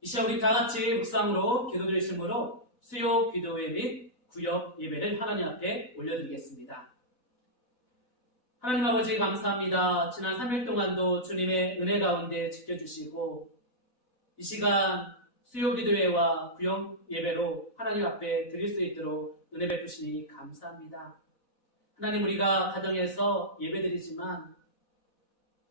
이 시간 우리 다 같이 묵상으로 기도드리심으로 수요 기도회 및 구역 예배를 하나님 앞에 올려드리겠습니다. 하나님 아버지 감사합니다. 지난 3일 동안도 주님의 은혜 가운데 지켜주시고 이 시간 수요 기도회와 구역 예배로 하나님 앞에 드릴 수 있도록 은혜 베푸시니 감사합니다. 하나님, 우리가 가정에서 예배드리지만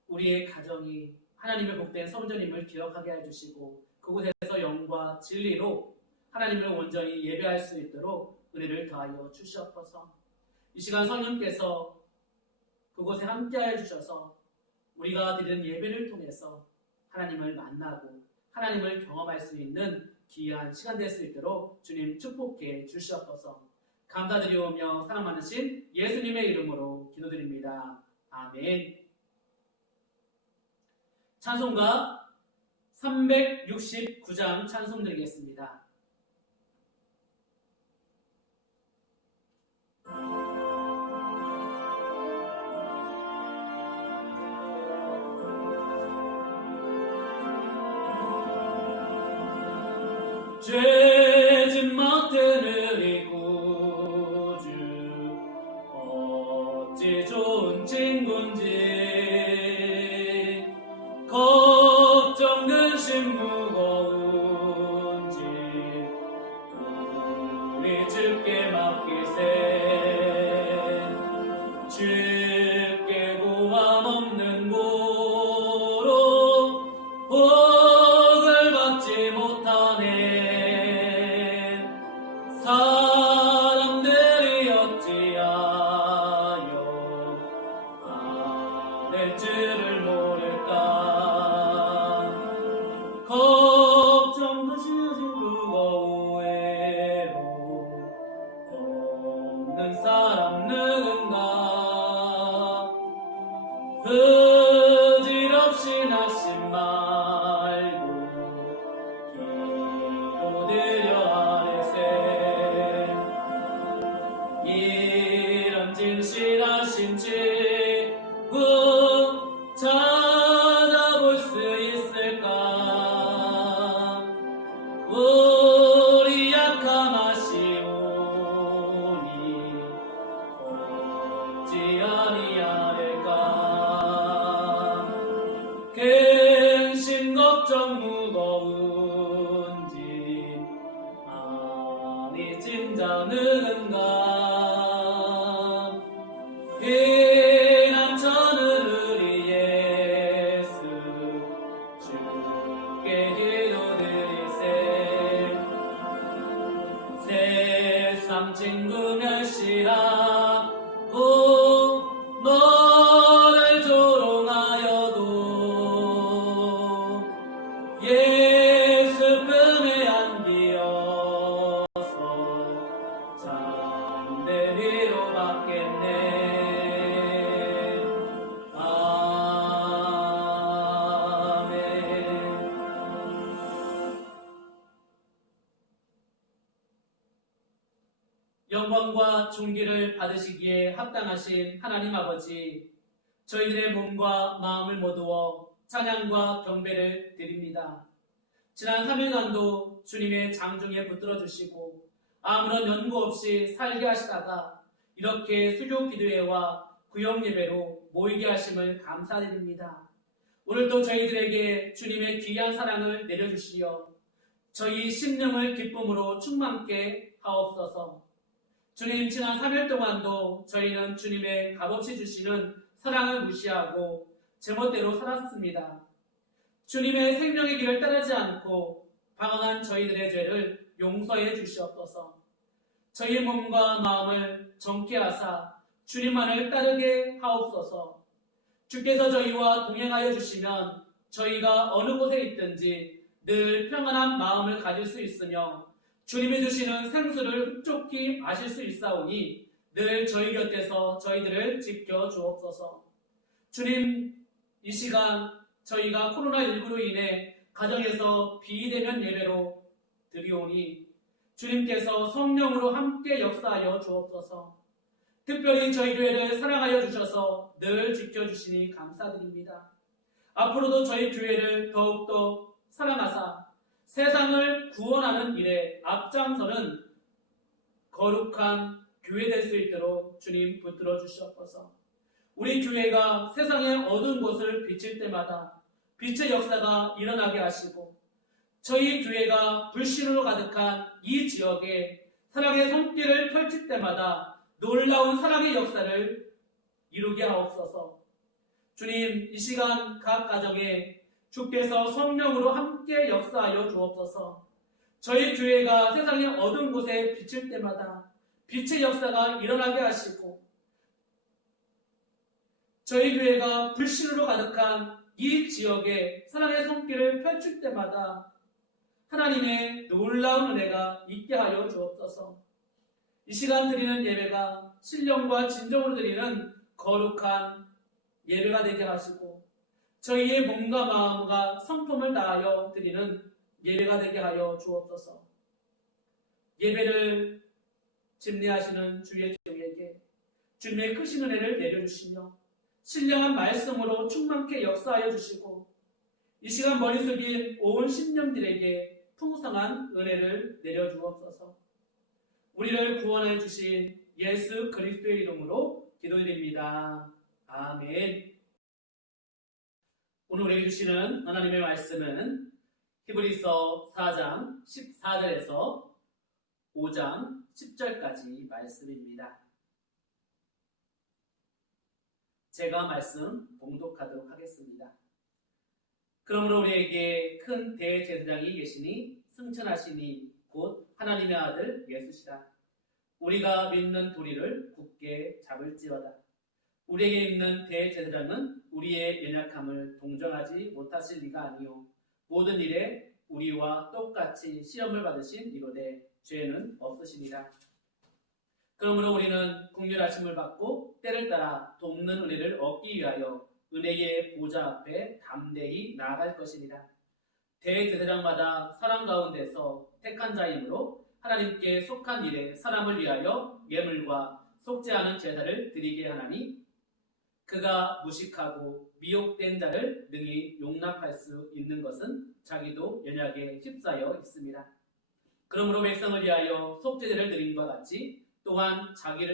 우리의 가정이 하나님의 복된 성전임을 기억하게 해주시고 그곳에서 영과 진리로 하나님을 온전히 예배할 수 있도록 은혜를 더하여 주시옵소서. 이 시간 성령께서 그곳에 함께하여 주셔서 우리가 드리는 예배를 통해서 하나님을 만나고 하나님을 경험할 수 있는 귀한 시간 될 수 있도록 주님 축복해 주시옵소서. 감사드리오며 사랑 많으신 예수님의 이름으로 기도드립니다. 아멘. 찬송가 369장 찬송 드리겠습니다. 죄진 맡은 이 구주 어찌 좋은 친구인지 걱정 근심 무거운지 우리 주께 맡기세. 주께 고함 없는 고로 복을 받지 못하네. 사람들이 어찌하여 아낼 줄을 모를까. 걱정 하시는 무거운 외로 없는 사람 누군가. 부질없이 나심 말고 기도드려 아뢰세. 이런 진실하신 친구 찾아볼 수 있을까. 우리 약함 아시오니 어찌 아니하릴까. 근심 걱정 무거운지 아니 진자 누군가. 피난처는 우리 예수 주께 기도드리세. 세상 친구 멸시하고 너를 조롱하여도 예수 품에 안기어서 잠대 위로 받겠네. 아멘. 영광과 존귀를 받으시기에 합당하신 하나님 아버지, 저희들의 몸과 마음을 모두어 찬양과 경배를 드립니다. 지난 3일간도 주님의 장중에 붙들어 주시고 아무런 연고 없이 살게 하시다가 이렇게 수요 기도회와 구역 예배로 모이게 하심을 감사드립니다. 오늘도 저희들에게 주님의 귀한 사랑을 내려주시어 저희 심령을 기쁨으로 충만케 하옵소서. 주님, 지난 3일 동안도 저희는 주님의 값없이 주시는 사랑을 무시하고 제멋대로 살았습니다. 주님의 생명의 길을 따르지 않고 방황한 저희들의 죄를 용서해 주시옵소서. 저희 몸과 마음을 정케 하사 주님만을 따르게 하옵소서. 주께서 저희와 동행하여 주시면 저희가 어느 곳에 있든지 늘 평안한 마음을 가질 수 있으며 주님이 주시는 생수를 흡족히 마실 수 있사오니 늘 저희 곁에서 저희들을 지켜 주옵소서. 주님, 이 시간 저희가 코로나19로 인해 가정에서 비대면 예배로 드리오니 주님께서 성령으로 함께 역사하여 주옵소서. 특별히 저희 교회를 사랑하여 주셔서 늘 지켜주시니 감사드립니다. 앞으로도 저희 교회를 더욱더 사랑하사 세상을 구원하는 일에 앞장서는 거룩한 교회 될 수 있도록 주님 붙들어 주시옵소서. 우리 교회가 세상의 어두운 곳을 비칠 때마다 빛의 역사가 일어나게 하시고, 저희 교회가 불신으로 가득한 이 지역에 사랑의 손길을 펼칠 때마다 놀라운 사랑의 역사를 이루게 하옵소서. 주님, 이 시간 각 가정에 주께서 성령으로 함께 역사하여 주옵소서. 저희 교회가 세상의 어두운 곳에 비칠 때마다 빛의 역사가 일어나게 하시고, 저희 교회가 불신으로 가득한 이 지역에 사랑의 손길을 펼칠 때마다 하나님의 놀라운 은혜가 있게 하여 주옵소서. 이 시간 드리는 예배가 신령과 진정으로 드리는 거룩한 예배가 되게 하시고, 저희의 몸과 마음과 성품을 다하여 드리는 예배가 되게 하여 주옵소서. 예배를 집례하시는 주의 종에게 주님의 크신 은혜를 내려주시며 신령한 말씀으로 충만케 역사하여 주시고, 이 시간 머리 숙인 온 신령들에게 풍성한 은혜를 내려주옵소서. 우리를 구원해 주신 예수 그리스도의 이름으로 기도드립니다. 아멘. 오늘 우리에게 주시는 하나님의 말씀은 히브리서 4장 14절에서 5장 10절까지 말씀입니다. 제가 말씀 봉독하도록 하겠습니다. 그러므로 우리에게 큰 대제사장이 계시니 승천하시니 곧 하나님의 아들 예수시라. 우리가 믿는 도리를 굳게 잡을지어다. 우리에게 있는 대제사장은 우리의 연약함을 동정하지 못하실 리가 아니요 모든 일에 우리와 똑같이 시험을 받으신 이로되 죄는 없으시니라. 그러므로 우리는 긍휼하심을 받고 때를 따라 돕는 은혜를 얻기 위하여 은혜의 보좌 앞에 담대히 나아갈 것이니라. 대제사장마다 사람 가운데서 택한 자이므로 하나님께 속한 일에 사람을 위하여 예물과 속죄하는 제사를 드리게 하나니, 그가 무식하고 미혹된 자를 능히 용납할 수 있는 것은 자기도 연약에 휩싸여 있습니다. 그러므로 백성을 위하여 속죄제를 드림과 같이 또한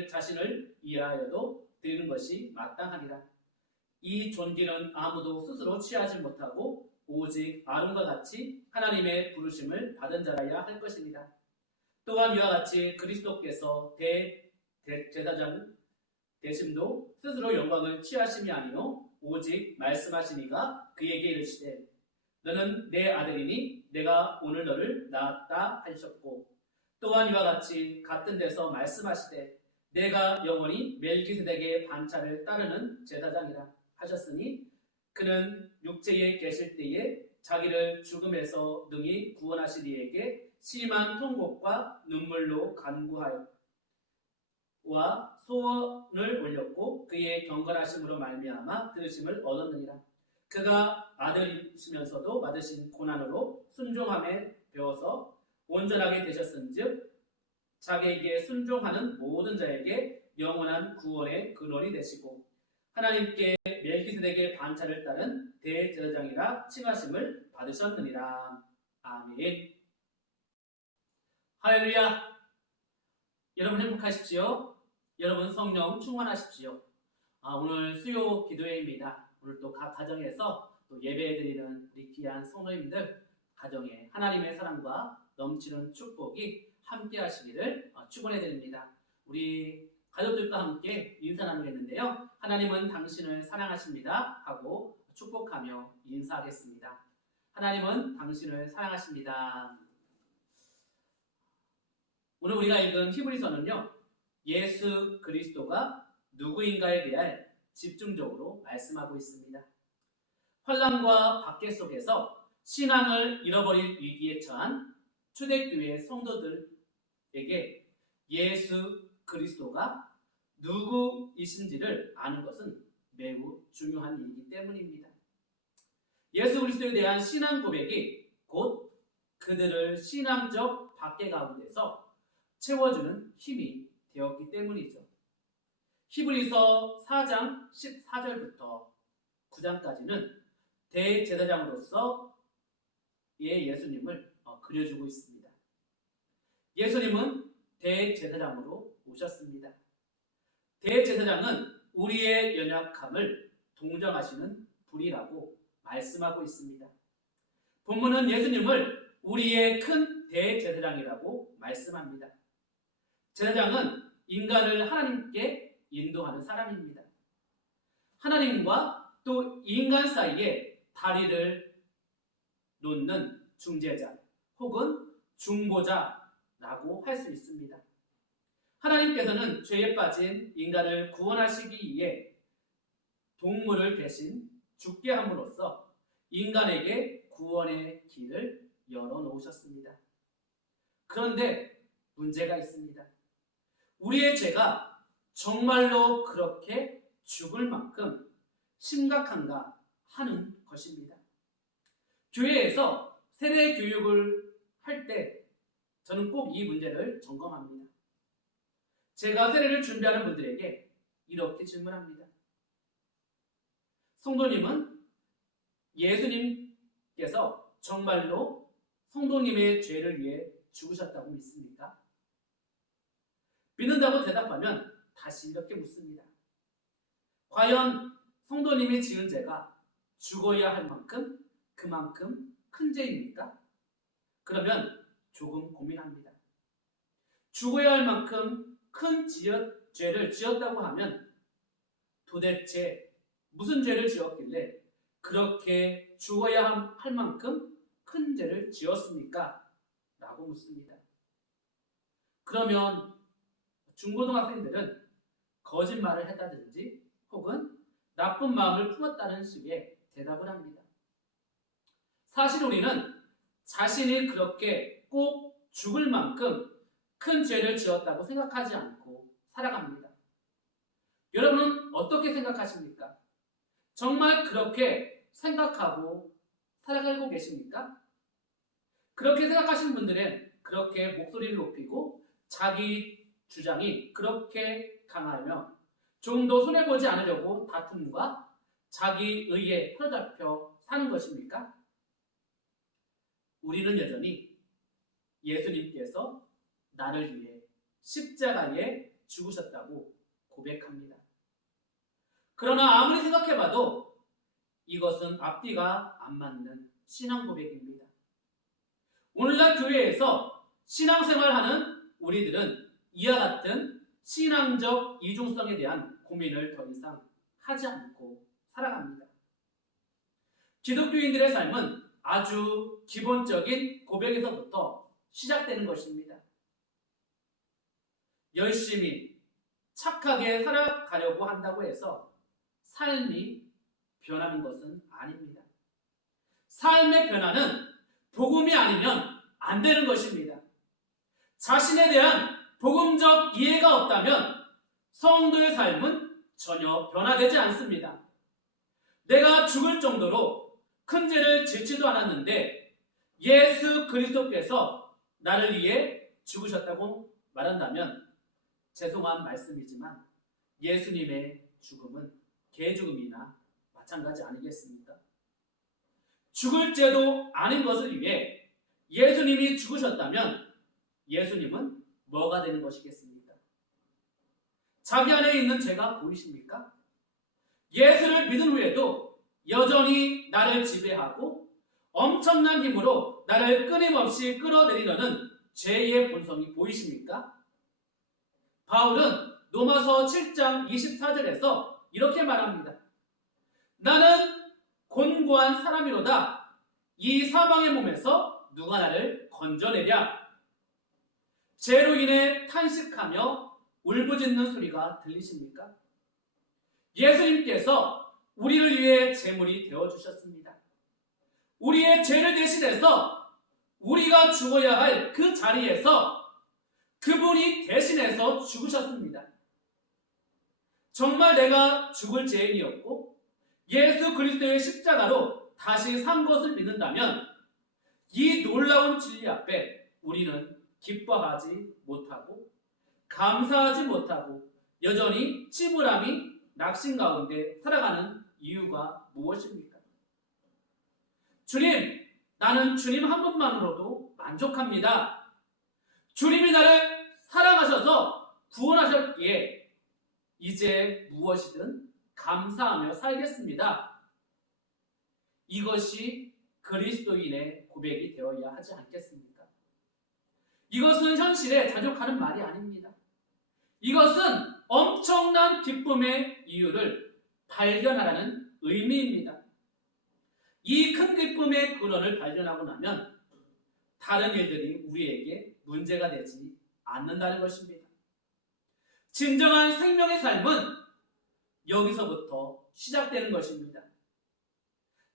자신을 위하여도 드리는 것이 마땅하니라. 이 존귀는 아무도 스스로 취하지 못하고 오직 아론과 같이 하나님의 부르심을 받은 자라야 할 것입니다. 또한 이와 같이 그리스도께서 대제사장 되심도 스스로 영광을 취하심이 아니요 오직 말씀하시니가 그에게 이르시되 너는 내 아들이니 내가 오늘 너를 낳았다 하셨고, 또한 이와 같이 같은 데서 말씀하시되 내가 영원히 멜기세덱의 반차를 따르는 제사장이라 하셨으니, 그는 육체에 계실 때에 자기를 죽음에서 능히 구원하실 이에게 심한 통곡과 눈물로 간구하여 와 소원을 올렸고 그의 경건하심으로 말미암아 들으심을 얻었느니라. 그가 아들이시면서도 받으신 고난으로 순종함에 배워서 온전하게 되셨은즉 자기에게 순종하는 모든 자에게 영원한 구원의 근원이 되시고 하나님께 멜기세덱의 반차를 따른 대제사장이라 칭하심을 받으셨느니라. 아멘. 할렐루야. 여러분 행복하십시오. 여러분 성령 충만하십시오. 오늘 수요 기도회입니다. 오늘 또 각 가정에서 또 예배드리는 우리 귀한 성도님들 가정에 하나님의 사랑과 넘치는 축복이 함께 하시기를 축원해 드립니다. 우리 가족들과 함께 인사 나누겠는데요. 하나님은 당신을 사랑하십니다 하고 축복하며 인사하겠습니다. 하나님은 당신을 사랑하십니다. 오늘 우리가 읽은 히브리서는요, 예수 그리스도가 누구인가에 대해 집중적으로 말씀하고 있습니다. 환난과 박해 속에서 신앙을 잃어버릴 위기에 처한 초대교회 성도들에게 예수 그리스도가 누구이신지를 아는 것은 매우 중요한 일이기 때문입니다. 예수 그리스도에 대한 신앙 고백이 곧 그들을 신앙적 박해 가운데서 채워주는 힘이 되었기 때문이죠. 히브리서 4장 14절부터 9장까지는 대제사장으로서의 예수님을 그려주고 있습니다. 예수님은 대제사장으로 오셨습니다. 대제사장은 우리의 연약함을 동정하시는 분이라고 말씀하고 있습니다. 본문은 예수님을 우리의 큰 대제사장이라고 말씀합니다. 제사장은 인간을 하나님께 인도하는 사람입니다. 하나님과 또 인간 사이에 다리를 놓는 중재자 혹은 중보자라고 할 수 있습니다. 하나님께서는 죄에 빠진 인간을 구원하시기 위해 동물을 대신 죽게 함으로써 인간에게 구원의 길을 열어놓으셨습니다. 그런데 문제가 있습니다. 우리의 죄가 정말로 그렇게 죽을 만큼 심각한가 하는 것입니다. 교회에서 세례 교육을 할 때 저는 꼭 이 문제를 점검합니다. 제가 세례를 준비하는 분들에게 이렇게 질문합니다. 성도님은 예수님께서 정말로 성도님의 죄를 위해 죽으셨다고 믿습니까? 믿는다고 대답하면 다시 이렇게 묻습니다. 과연 성도님이 지은 죄가 죽어야 할 만큼 그만큼 큰 죄입니까? 그러면 조금 고민합니다. 죽어야 할 만큼 큰 죄를 지었다고 하면 도대체 무슨 죄를 지었길래 그렇게 죽어야 할 만큼 큰 죄를 지었습니까? 라고 묻습니다. 그러면 중고등학생들은 거짓말을 했다든지 혹은 나쁜 마음을 품었다는 식의 대답을 합니다. 사실 우리는 자신이 그렇게 꼭 죽을 만큼 큰 죄를 지었다고 생각하지 않고 살아갑니다. 여러분은 어떻게 생각하십니까? 정말 그렇게 생각하고 살아가고 계십니까? 그렇게 생각하시는 분들은 그렇게 목소리를 높이고 자기 주장이 그렇게 강하며 좀 더 손해보지 않으려고 다툼과 자기 의에 사로잡혀 사는 것입니까? 우리는 여전히 예수님께서 나를 위해 십자가에 죽으셨다고 고백합니다. 그러나 아무리 생각해봐도 이것은 앞뒤가 안 맞는 신앙 고백입니다. 오늘날 교회에서 신앙생활하는 우리들은 이와 같은 신앙적 이중성에 대한 고민을 더 이상 하지 않고 살아갑니다. 기독교인들의 삶은 아주 기본적인 고백에서부터 시작되는 것입니다. 열심히 착하게 살아가려고 한다고 해서 삶이 변하는 것은 아닙니다. 삶의 변화는 복음이 아니면 안 되는 것입니다. 자신에 대한 복음적 이해가 없다면 성도의 삶은 전혀 변화되지 않습니다. 내가 죽을 정도로 큰 죄를 짓지도 않았는데 예수 그리스도께서 나를 위해 죽으셨다고 말한다면 죄송한 말씀이지만 예수님의 죽음은 개죽음이나 마찬가지 아니겠습니까? 죽을 죄도 아닌 것을 위해 예수님이 죽으셨다면 예수님은 뭐가 되는 것이겠습니까? 자기 안에 있는 죄가 보이십니까? 예수를 믿은 후에도 여전히 나를 지배하고 엄청난 힘으로 나를 끊임없이 끌어내리려는 죄의 본성이 보이십니까? 바울은 로마서 7장 24절에서 이렇게 말합니다. 나는 곤고한 사람이로다. 이 사방의 몸에서 누가 나를 건져내랴. 죄로 인해 탄식하며 울부짖는 소리가 들리십니까? 예수님께서 우리를 위해 제물이 되어주셨습니다. 우리의 죄를 대신해서 우리가 죽어야 할 그 자리에서 그분이 대신해서 죽으셨습니다. 정말 내가 죽을 죄인이었고 예수 그리스도의 십자가로 다시 산 것을 믿는다면 이 놀라운 진리 앞에 우리는 기뻐하지 못하고 감사하지 못하고 여전히 찌푸람이 낙심 가운데 살아가는 이유가 무엇입니까? 주님, 나는 주님 한 분만으로도 만족합니다. 주님이 나를 사랑하셔서 구원하셨기에 이제 무엇이든 감사하며 살겠습니다. 이것이 그리스도인의 고백이 되어야 하지 않겠습니까? 이것은 현실에 자족하는 말이 아닙니다. 이것은 엄청난 기쁨의 이유를 발견하라는 의미입니다. 이 큰 기쁨의 근원을 발견하고 나면 다른 일들이 우리에게 문제가 되지 않는다는 것입니다. 진정한 생명의 삶은 여기서부터 시작되는 것입니다.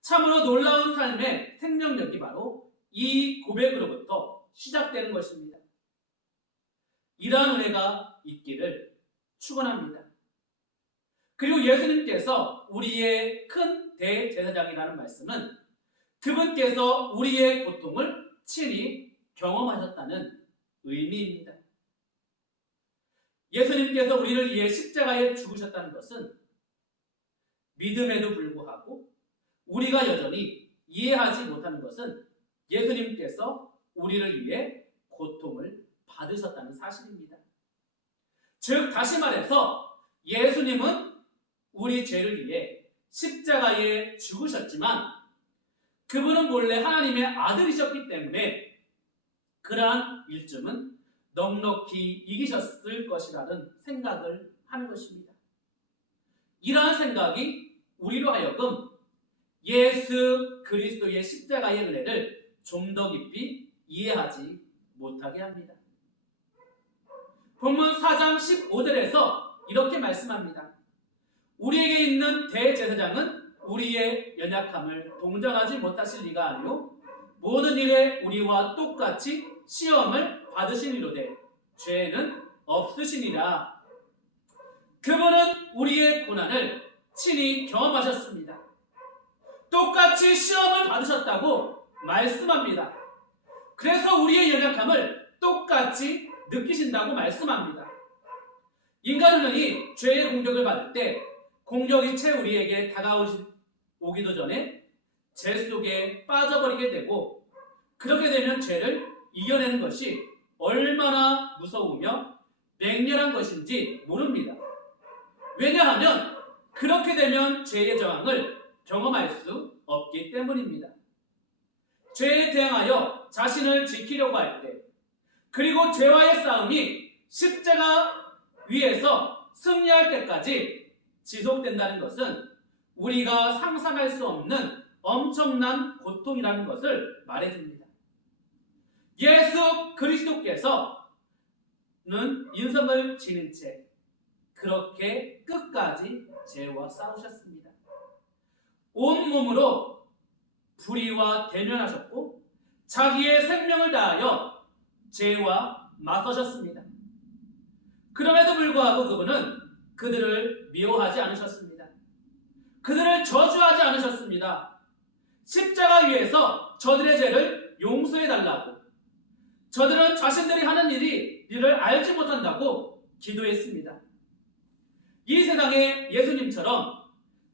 참으로 놀라운 삶의 생명력이 바로 이 고백으로부터 시작되는 것입니다. 이러한 은혜가 있기를 축원합니다. 그리고 예수님께서 우리의 큰 대제사장이라는 말씀은 그분께서 우리의 고통을 친히 경험하셨다는 의미입니다. 예수님께서 우리를 위해 십자가에 죽으셨다는 것은 믿음에도 불구하고 우리가 여전히 이해하지 못하는 것은 예수님께서 우리를 위해 고통을 받으셨다는 사실입니다. 즉 다시 말해서 예수님은 우리 죄를 위해 십자가에 죽으셨지만 그분은 본래 하나님의 아들이셨기 때문에 그러한 일점은 넉넉히 이기셨을 것이라는 생각을 하는 것입니다. 이러한 생각이 우리로 하여금 예수 그리스도의 십자가의 은혜를 좀 더 깊이 이해하지 못하게 합니다. 본문 4장 15절에서 이렇게 말씀합니다. 우리에게 있는 대제사장은 우리의 연약함을 동정하지 못하실 리가 아니요 모든 일에 우리와 똑같이 시험을 받으시니로되 죄는 없으시니라. 그분은 우리의 고난을 친히 경험하셨습니다. 똑같이 시험을 받으셨다고 말씀합니다. 그래서 우리의 연약함을 똑같이 느끼신다고 말씀합니다. 인간은 흔히 죄의 공격을 받을 때 공격이 채 우리에게 다가오기도 전에 죄 속에 빠져버리게 되고 그렇게 되면 죄를 이겨내는 것이 얼마나 무서우며 맹렬한 것인지 모릅니다. 왜냐하면 그렇게 되면 죄의 저항을 경험할 수 없기 때문입니다. 죄에 대항하여 자신을 지키려고 할 때 그리고 죄와의 싸움이 십자가 위에서 승리할 때까지 지속된다는 것은 우리가 상상할 수 없는 엄청난 고통이라는 것을 말해줍니다. 예수 그리스도께서는 인성을 지닌 채 그렇게 끝까지 죄와 싸우셨습니다. 온몸으로 불의와 대면하셨고 자기의 생명을 다하여 죄와 맞서셨습니다. 그럼에도 불구하고 그분은 그들을 미워하지 않으셨습니다. 그들을 저주하지 않으셨습니다. 십자가 위에서 저들의 죄를 용서해달라고 저들은 자신들이 하는 일을 알지 못한다고 기도했습니다. 이 세상에 예수님처럼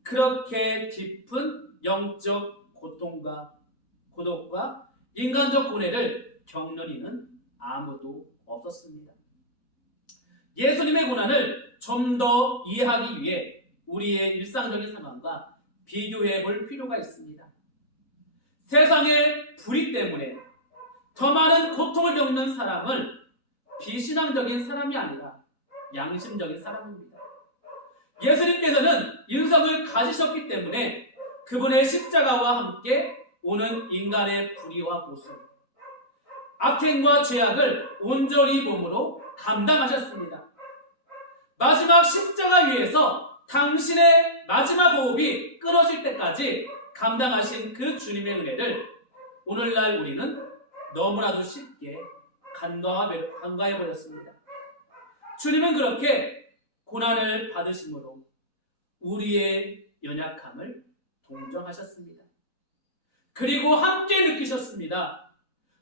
그렇게 깊은 영적 고통과 고독과 인간적 고뇌를 겪는 이는 아무도 없었습니다. 예수님의 고난을 좀 더 이해하기 위해 우리의 일상적인 상황과 비교해 볼 필요가 있습니다. 세상의 불의 때문에 더 많은 고통을 겪는 사람은 비신앙적인 사람이 아니라 양심적인 사람입니다. 예수님께서는 인성을 가지셨기 때문에 그분의 십자가와 함께 오는 인간의 불의와 보수, 악행과 죄악을 온전히 몸으로 감당하셨습니다. 마지막 십자가 위에서 당신의 마지막 호흡이 끊어질 때까지 감당하신 그 주님의 은혜를 오늘날 우리는 너무나도 쉽게 간과해버렸습니다. 주님은 그렇게 고난을 받으심으로 우리의 연약함을 동정하셨습니다. 그리고 함께 느끼셨습니다.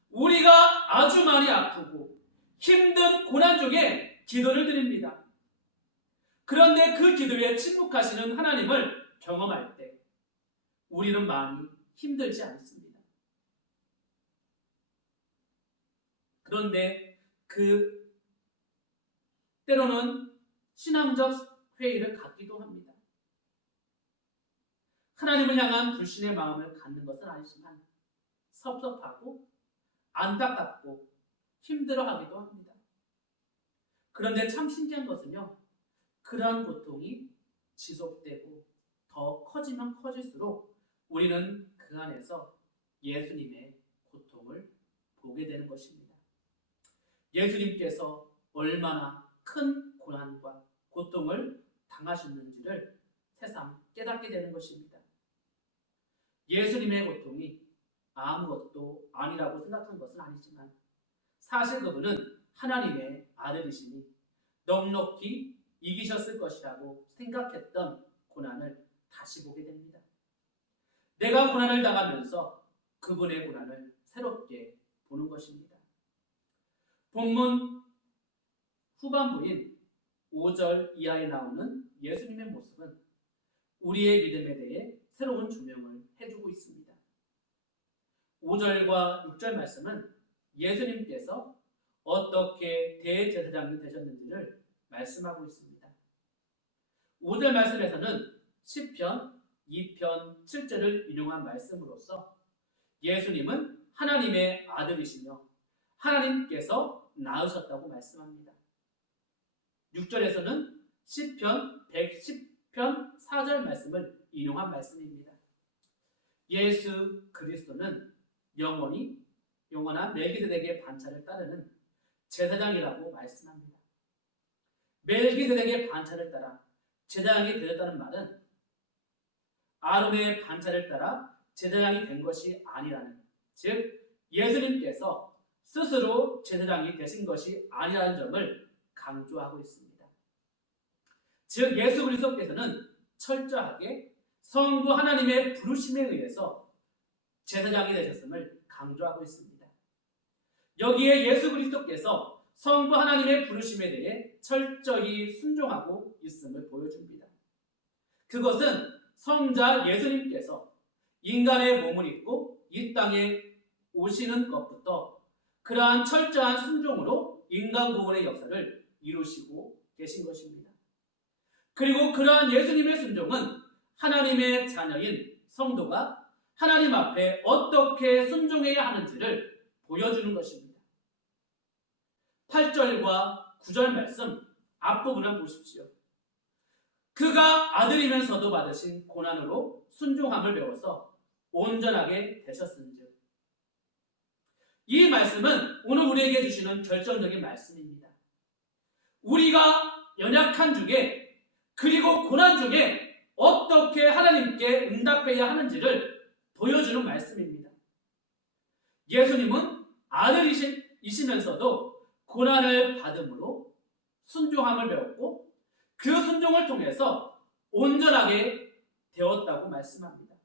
우리가 아주 많이 아프고 힘든 고난 중에 기도를 드립니다. 그런데 그 기도에 침묵하시는 하나님을 경험할 때 우리는 많이 힘들지 않습니다. 그런데 때로는 신앙적 회의를 갖기도 합니다. 하나님을 향한 불신의 마음을 갖는 것은 아니지만 섭섭하고 안타깝고 힘들어하기도 합니다. 그런데 참 신기한 것은요, 그러한 고통이 지속되고 더 커지면 커질수록 우리는 그 안에서 예수님의 고통을 보게 되는 것입니다. 예수님께서 얼마나 큰 고난과 고통을 당하셨는지를 새삼 깨닫게 되는 것입니다. 예수님의 고통이 아무것도 아니라고 생각한 것은 아니지만 사실 그분은 하나님의 아들이시니 넉넉히 이기셨을 것이라고 생각했던 고난을 다시 보게 됩니다. 내가 고난을 당하면서 그분의 고난을 새롭게 보는 것입니다. 본문 후반부인 5절 이하에 나오는 예수님의 모습은 우리의 믿음에 대해 새로운 조명을 해주고 있습니다. 5절과 6절 말씀은 예수님께서 어떻게 대제사장이 되셨는지를 말씀하고 있습니다. 5절 말씀에서는 시편 2편 7절을 인용한 말씀으로써 예수님은 하나님의 아들이시며 하나님께서 낳으셨다고 말씀합니다. 6절에서는 시편 110편 4절 말씀을 인용한 말씀입니다. 예수 그리스도는 영원한 멜기세덱의 반차를 따르는 제사장이라고 말씀합니다. 멜기세덱의 반차를 따라 제사장이 되었다는 말은 아론의 반차를 따라 제사장이 된 것이 아니라는, 즉 예수님께서 스스로 제사장이 되신 것이 아니라는 점을 강조하고 있습니다. 즉 예수 그리스도께서는 철저하게 성부 하나님의 부르심에 의해서 제사장이 되셨음을 강조하고 있습니다. 여기에 예수 그리스도께서 성부 하나님의 부르심에 대해 철저히 순종하고 있음을 보여줍니다. 그것은 성자 예수님께서 인간의 몸을 입고 이 땅에 오시는 것부터 그러한 철저한 순종으로 인간 구원의 역사를 이루시고 계신 것입니다. 그리고 그러한 예수님의 순종은 하나님의 자녀인 성도가 하나님 앞에 어떻게 순종해야 하는지를 보여주는 것입니다. 8절과 9절 말씀 앞부분을 보십시오. 그가 아들이면서도 받으신 고난으로 순종함을 배워서 온전하게 되셨은즉. 이 말씀은 오늘 우리에게 주시는 결정적인 말씀입니다. 우리가 연약한 중에 그리고 고난 중에 어떻게 하나님께 응답해야 하는지를 보여주는 말씀입니다. 예수님은 아들이시면서도 고난을 받음으로 순종함을 배웠고 그 순종을 통해서 온전하게 되었다고 말씀합니다.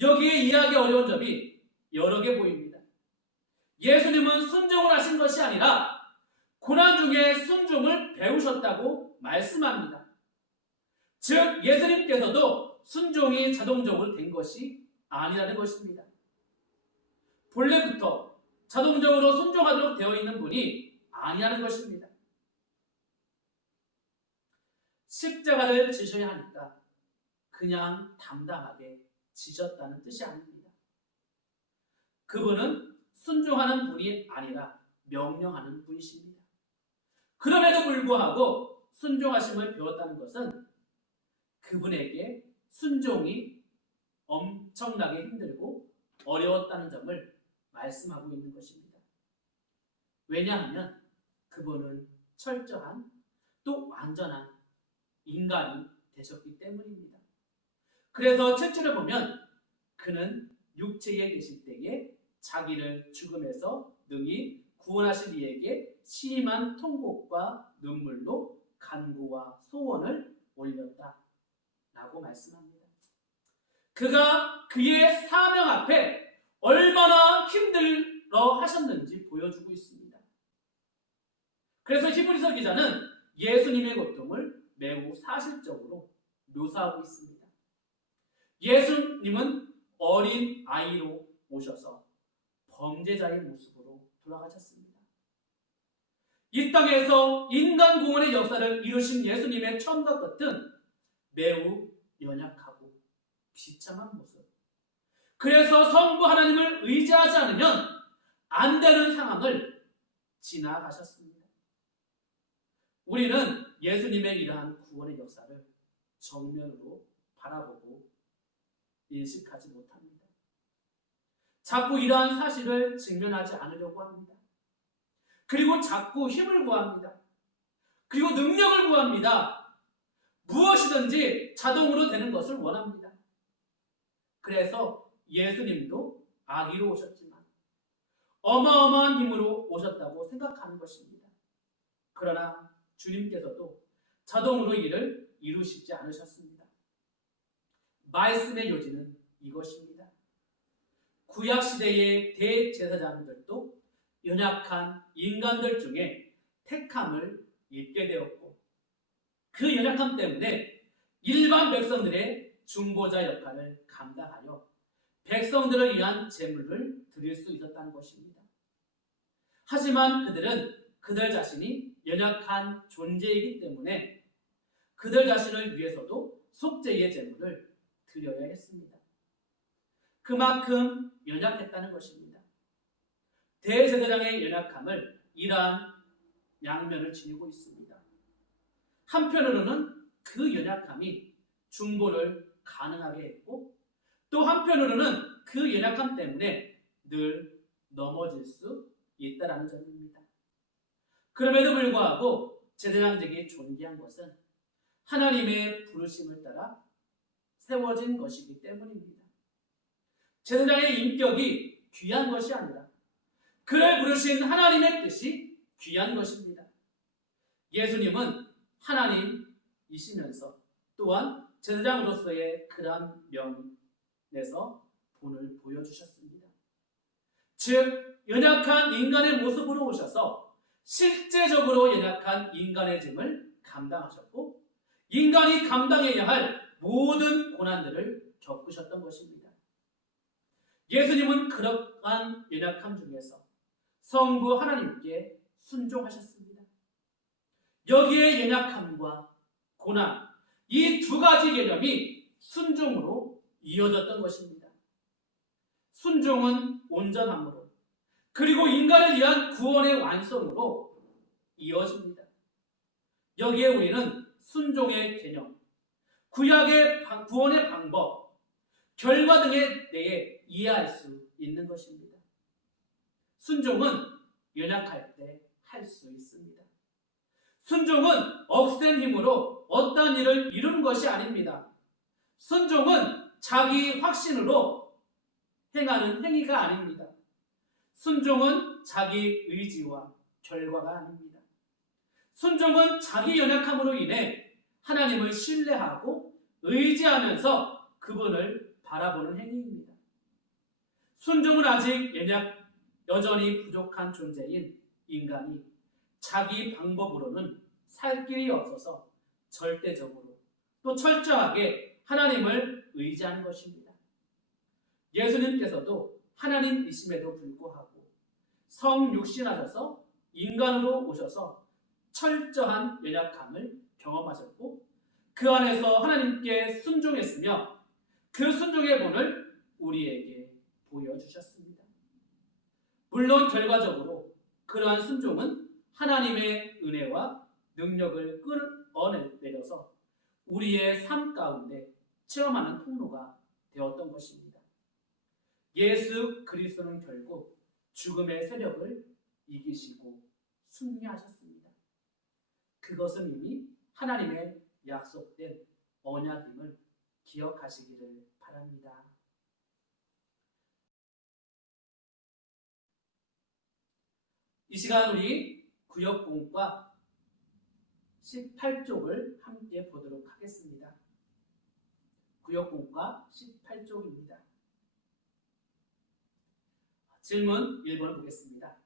여기에 이해하기 어려운 점이 여러 개 보입니다. 예수님은 순종을 하신 것이 아니라 고난 중에 순종을 배우셨다고 말씀합니다. 즉 예수님께서도 순종이 자동적으로 된 것이 아니라는 것입니다. 본래부터 자동적으로 순종하도록 되어 있는 분이 아니라는 것입니다. 십자가를 지셔야 하니까 그냥 담담하게 지셨다는 뜻이 아닙니다. 그분은 순종하는 분이 아니라 명령하는 분이십니다. 그럼에도 불구하고 순종하심을 배웠다는 것은 그분에게 순종이 엄청나게 힘들고 어려웠다는 점을 말씀하고 있는 것입니다. 왜냐하면 그분은 철저한 또 완전한 인간이 되셨기 때문입니다. 그래서 7절에 보면 그는 육체에 계실 때에 자기를 죽음에서 능히 구원하실 이에게 심한 통곡과 눈물로 간구와 소원을 올렸다 라고 말씀합니다. 그가 그의 사명 앞에 얼마나 힘들어 하셨는지 보여주고 있습니다. 그래서 히브리서 기자는 예수님의 고통을 매우 사실적으로 묘사하고 있습니다. 예수님은 어린 아이로 오셔서 범죄자의 모습으로 돌아가셨습니다. 이 땅에서 인간 구원의 역사를 이루신 예수님의 처음과 끝은 매우 연약하고 비참한 모습. 그래서 성부 하나님을 의지하지 않으면 안 되는 상황을 지나가셨습니다. 우리는 예수님의 이러한 구원의 역사를 정면으로 바라보고 인식하지 못합니다. 자꾸 이러한 사실을 직면하지 않으려고 합니다. 그리고 자꾸 힘을 구합니다. 그리고 능력을 구합니다. 무엇이든지 자동으로 되는 것을 원합니다. 그래서 예수님도 아기로 오셨지만 어마어마한 힘으로 오셨다고 생각하는 것입니다. 그러나 주님께서도 자동으로 일을 이루시지 않으셨습니다. 말씀의 요지는 이것입니다. 구약시대의 대제사장들도 연약한 인간들 중에 택함을 입게 되었고 그 연약함 때문에 일반 백성들의 중보자 역할을 감당하여 백성들을 위한 제물을 드릴 수 있었다는 것입니다. 하지만 그들은 그들 자신이 연약한 존재이기 때문에 그들 자신을 위해서도 속죄의 제물을 드려야 했습니다. 그만큼 연약했다는 것입니다. 대제사장의 연약함을 이러한 양면을 지니고 있습니다. 한편으로는 그 연약함이 중보를 가능하게 했고 또 한편으로는 그 연약함 때문에 늘 넘어질 수 있다는 점입니다. 그럼에도 불구하고 제사장직이 존귀한 것은 하나님의 부르심을 따라 세워진 것이기 때문입니다. 제사장의 인격이 귀한 것이 아니라 그를 부르신 하나님의 뜻이 귀한 것입니다. 예수님은 하나님이시면서 또한 제사장으로서의 그러한 면에서 본을 보여주셨습니다. 즉 연약한 인간의 모습으로 오셔서 실제적으로 연약한 인간의 짐을 감당하셨고 인간이 감당해야 할 모든 고난들을 겪으셨던 것입니다. 예수님은 그러한 연약함 중에서 성부 하나님께 순종하셨습니다. 여기에 연약함과 고난, 이 두 가지 개념이 순종으로 이어졌던 것입니다. 순종은 온전함으로 그리고 인간을 위한 구원의 완성으로 이어집니다. 여기에 우리는 순종의 개념, 구약의 구원의 방법, 결과 등에 대해 이해할 수 있는 것입니다. 순종은 연약할 때 할 수 있습니다. 순종은 억센 힘으로 어떤 일을 이루는 것이 아닙니다. 순종은 자기 확신으로 행하는 행위가 아닙니다. 순종은 자기 의지와 결과가 아닙니다. 순종은 자기 연약함으로 인해 하나님을 신뢰하고 의지하면서 그분을 바라보는 행위입니다. 순종은 아직 여전히 부족한 존재인 인간이 자기 방법으로는 살 길이 없어서 절대적으로 또 철저하게 하나님을 의지하는 것입니다. 예수님께서도 하나님이심에도 불구하고 성육신하셔서 인간으로 오셔서 철저한 연약함을 경험하셨고 그 안에서 하나님께 순종했으며 그 순종의 본을 우리에게 보여주셨습니다. 물론 결과적으로 그러한 순종은 하나님의 은혜와 능력을 끌어내려서 우리의 삶 가운데 체험하는 통로가 되었던 것입니다. 예수 그리스도는 결국 죽음의 세력을 이기시고 승리하셨습니다. 그것은 이미 하나님의 약속된 언약임을 기억하시기를 바랍니다. 이 시간 우리 구역공과 18쪽을 함께 보도록 하겠습니다. 구역공과 18쪽입니다. 질문 1번 보겠습니다.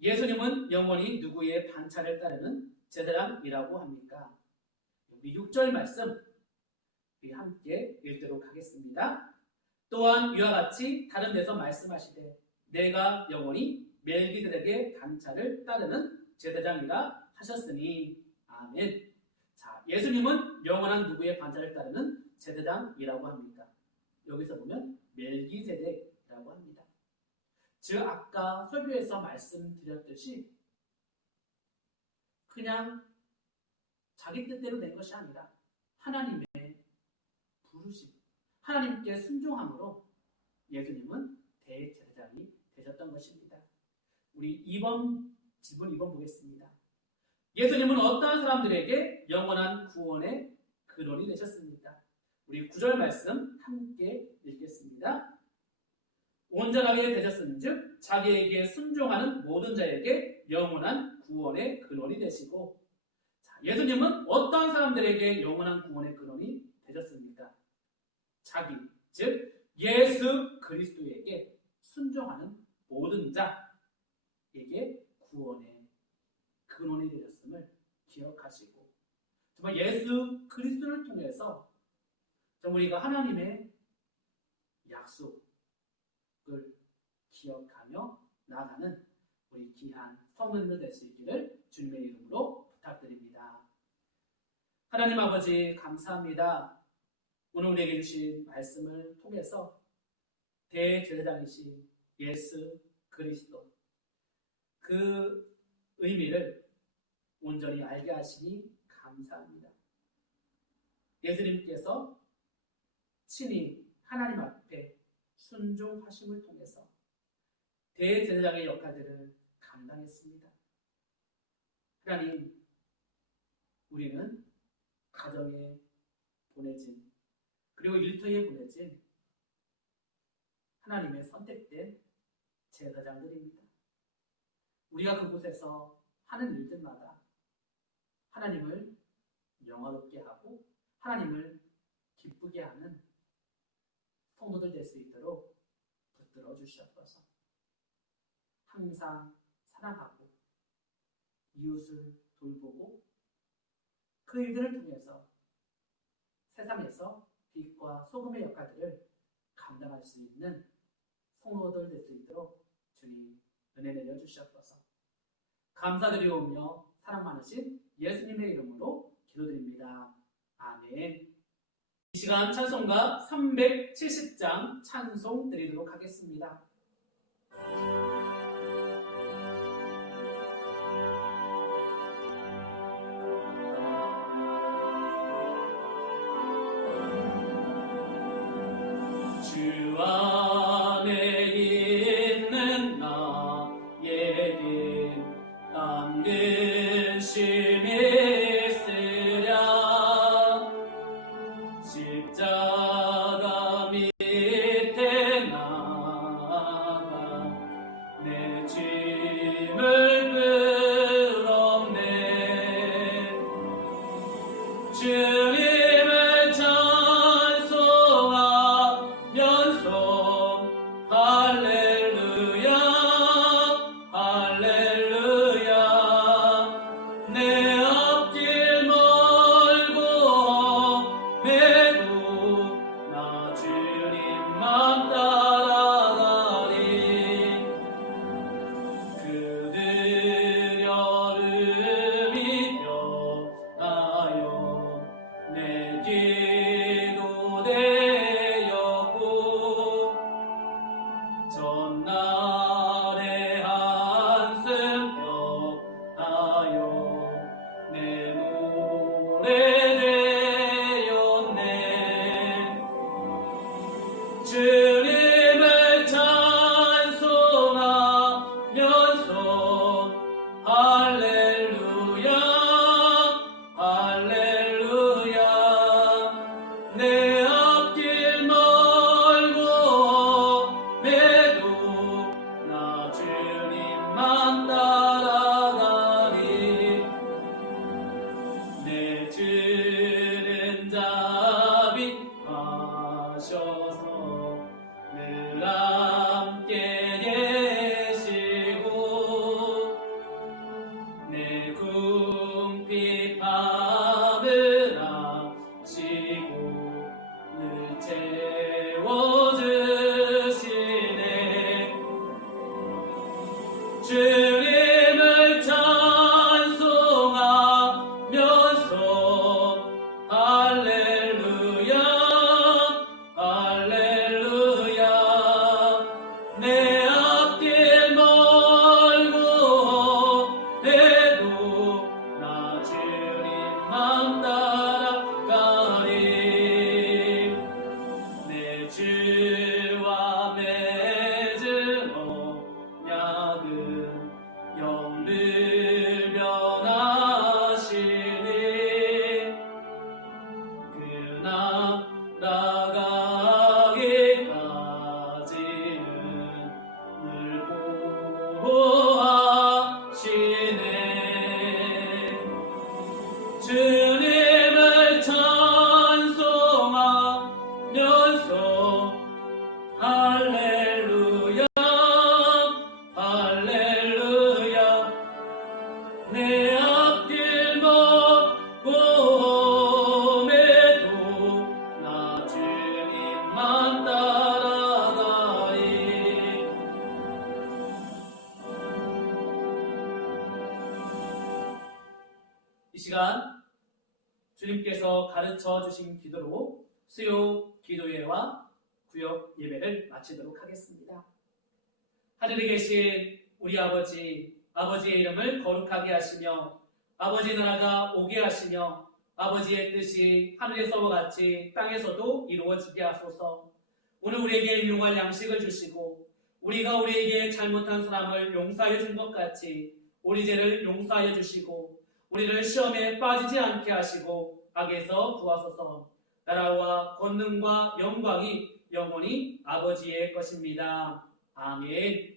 예수님은 영원히 누구의 반차를 따르는 제사장이라고 합니까? 여기 6절 말씀 함께 읽도록 하겠습니다. 또한 이와 같이 다른 데서 말씀하시되 내가 영원히 멜기세덱의 단차를 따르는 제사장이라 하셨으니 아멘. 자, 예수님은 영원한 누구의 반차를 따르는 제사장이라고 합니다. 여기서 보면 멜기세덱이라고 합니다. 즉 아까 설교에서 말씀드렸듯이 그냥 자기 뜻대로 된 것이 아니라 하나님의 부르심, 하나님께 순종함으로 예수님은 대제사장이 되셨던 것입니다. 우리 2번 질문 2번 보겠습니다. 예수님은 어떠한 사람들에게 영원한 구원의 근원이 되셨습니까? 우리 9절 말씀 함께 읽겠습니다. 온전하게 되셨은즉 자기에게 순종하는 모든 자에게 영원한 구원의 근원이 되시고, 자, 예수님은 어떠한 사람들에게 영원한 구원의 근원이 되셨습니까? 자기, 즉 예수 그리스도에게 순종하는 모든 자에게 구원의 근원이 되셨음을 기억하시고, 정말 예수 그리스도를 통해서 정말 우리가 하나님의 약속을 기억하며 나아가는 우리 귀한 성도님들 될 수 있기를 주님의 이름으로 부탁드립니다. 하나님 아버지 감사합니다. 오늘 우리에게 주신 말씀을 통해서 대제사장이신 예수 그리스도, 그 의미를 온전히 알게 하시니 감사합니다. 예수님께서 친히 하나님 앞에 순종하심을 통해서 대제사장의 역할들을 감당했습니다. 하나님, 우리는 가정에 보내진, 그리고 일터에 보내진 하나님의 선택된 제사장들입니다. 우리가 그곳에서 하는 일들마다 하나님을 영화롭게 하고 하나님을 기쁘게 하는 성도들 될 수 있도록 붙들어 주시옵소서. 항상 사랑하고 이웃을 돌보고 그 일들을 통해서 세상에서 빛과 소금의 역할들을 감당할 수 있는 성도들 될 수 있도록 주님 은혜 내려 주시옵소서. 감사드리오며 사랑 많으신 예수님의 이름으로 기도드립니다. 아멘. 이 시간 찬송가 370장 찬송 드리도록 하겠습니다. 주 안에 있는 나에게 딴 근심이 있으랴. 십자가 밑에 나가 내 짐을 끌어내 주님을 찬송하면서 할렐루야 할렐루야. 내 앞길 멀고 험해도 나 주님만 따라가리. 그들여 음이 변하여 내 기도 되었고 전날의 한숨 변하여 내 노래 되었네. 주님을 찬송하면서 할렐루야 할렐루야. 내 앞길 멀고 험해도 구하시네. 주님을 찬송하면서 할렐루야 할렐루야 내 앞길 멀고 험해도 나 주님만 따라가리. 이 시간 주님께서 가르쳐 주신 기도로 수요 기도회와 구역 예배를 마치도록 하겠습니다. 하늘에 계신 우리 아버지의 이름을 거룩하게 하시며 아버지의 나라가 오게 하시며 아버지의 뜻이 하늘에서와 같이 땅에서도 이루어지게 하소서. 오늘 우리에게 일용할 양식을 주시고 우리가 우리에게 잘못한 사람을 용서해 준 것 같이 우리 죄를 용서하여 주시고 우리를 시험에 빠지지 않게 하시고 악에서 구하소서. 나라와 권능과 영광이 영원히 아버지의 것입니다. 아멘.